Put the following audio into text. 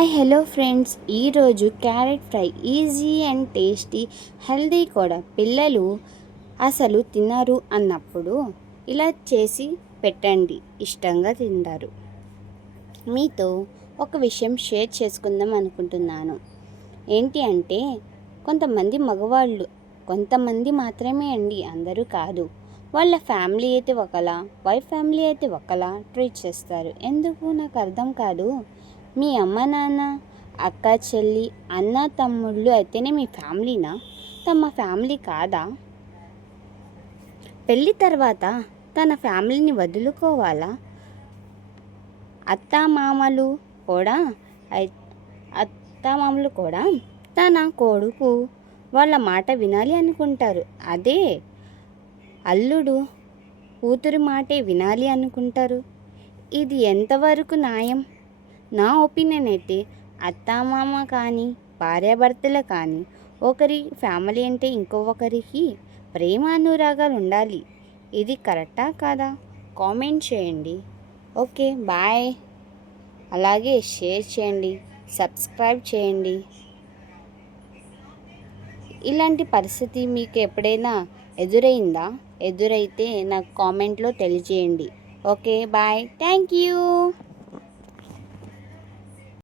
Hi hello friends, ఈరోజు carrot fry easy and tasty, healthy కూడా. పిల్లలు అసలు తినరు అన్నప్పుడు ఇలా చేసి పెట్టండి, ఇష్టంగా తింటారు. మీతో ఒక విషయం షేర్ చేసుకుందాం అనుకుంటున్నాను. ఏంటి అంటే, కొంతమంది మగవాళ్ళు, కొంతమంది మాత్రమే అండి, అందరూ కాదు, వాళ్ళ ఫ్యామిలీ అయితే ఒకలా, వైఫ్ ఫ్యామిలీ అయితే ఒకలా ట్రీట్ చేస్తారు. ఎందుకు నాకు అర్థం కాదు. మీ అమ్మ నాన్న, అక్క చెల్లి, అన్న తమ్ముళ్ళు అయితేనే మీ ఫ్యామిలీనా? తమ ఫ్యామిలీ కాదా? పెళ్ళి తర్వాత తన ఫ్యామిలీని వదులుకోవాలా? అత్తామామలు కూడా అత్తామామలు కూడా తన కొడుకు వాళ్ళ మాట వినాలి అనుకుంటారు. అదే అల్లుడు కూతురు మాటే వినాలి అనుకుంటారు. ఇది ఎంతవరకు న్యాయం? నా ఒపీనియన్ అయితే, అత్తామామ కానీ, భార్యాభర్తలు కానీ, ఒకరి ఫ్యామిలీ అంటే ఇంకొకరికి ప్రేమ అనురాగాలు ఉండాలి. ఇది కరెక్టా కాదా? కామెంట్ చేయండి. Okay, bye. అలాగే షేర్ చేయండి, సబ్స్క్రైబ్ చేయండి. ఇలాంటి పరిస్థితి మీకు ఎప్పుడైనా ఎదురైందా? ఎదురైతే నాకు కామెంట్లో తెలియజేయండి. Okay, bye. Thank you.